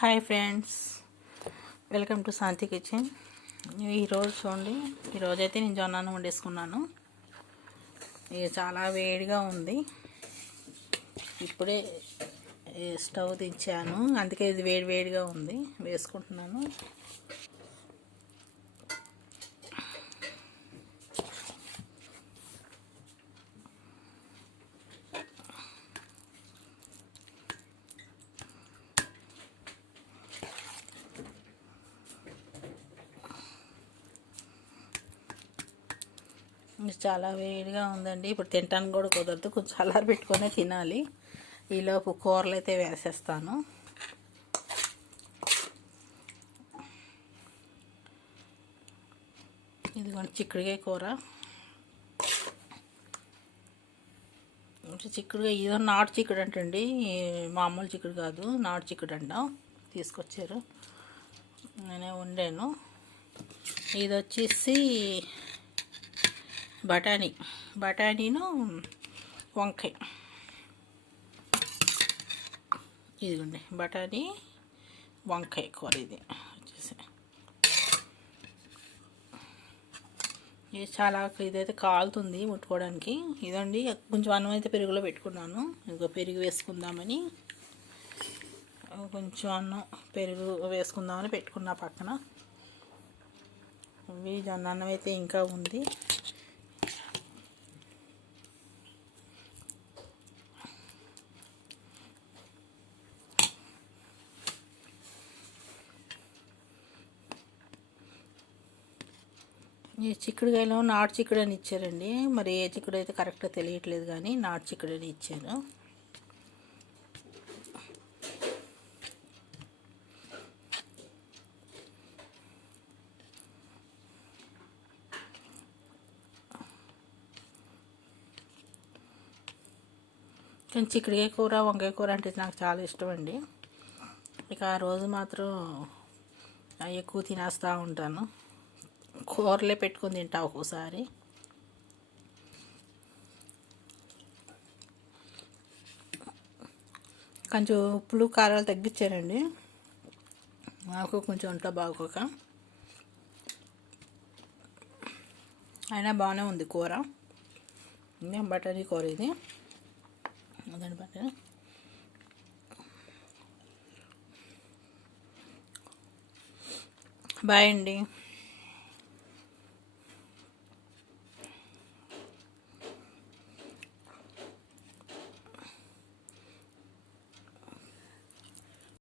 Hi friends, welcome to Shanti kitchen. ఈరోజు చూడండి, ఈరోజైతే నేను జొన్న అన్నం వండేసుకున్నాను. ఇది చాలా వేడిగా ఉంది. ఇప్పుడే స్టవ్ దించాను, అందుకే ఇది వేడిగా ఉంది. వేసుకుంటున్నాను. చాలా వేడిగా ఉందండి. ఇప్పుడు తినటానికి కూడా కుదరదు, కొంచెం చల్లారి పెట్టుకొని తినాలి. ఈలోపు కూరలు అయితే వేసేస్తాను. ఇదిగోండి చిక్కుడుకాయ కూర. చిక్కుడుగా ఇదో నాటు చిక్కుడు అంటండి, మామూలు చిక్కుడు కాదు, నాటు చిక్కుడు అంట. తీసుకొచ్చారు, నేనే వండాను. ఇది వచ్చేసి బఠానీను వంకాయ. ఇదిగోండి బఠానీ వంకాయ కూర. ఇది వచ్చేసి ఇది చాలా, ఇదైతే కాలుతుంది ముట్టుకోవడానికి. ఇదండి కొంచెం అన్నం అయితే పెరుగులో పెట్టుకున్నాను. ఇదిగో పెరుగు వేసుకుందామని, కొంచెం అన్నం పెరుగు వేసుకుందామని పెట్టుకున్నా పక్కన. ఇవి జొన్న అన్నం అయితే ఇంకా ఉంది. ఈ చిక్కుడుకాయలో నాటు చిక్కుడు అని ఇచ్చారండి. మరి ఏ చిక్కుడు అయితే కరెక్ట్గా తెలియట్లేదు, కానీ నాటు చిక్కుడు అని ఇచ్చారు. కానీ చిక్కుడుకాయ కూర వంకాయ కూర అంటే నాకు చాలా ఇష్టం అండి. ఇక ఆ రోజు మాత్రం ఎక్కువ తినేస్తూ ఉంటాను. కూరలే పెట్టుకొని తింటా ఒక్కోసారి. కొంచెం ఉప్పులు కారాలు తగ్గించారండి, నాకు కొంచెం ఒంట్లో బాగోక. అయినా బాగానే ఉంది కూర. బటానీ కూర ఇది. అదండి బటానీ. బాయ్ అండి.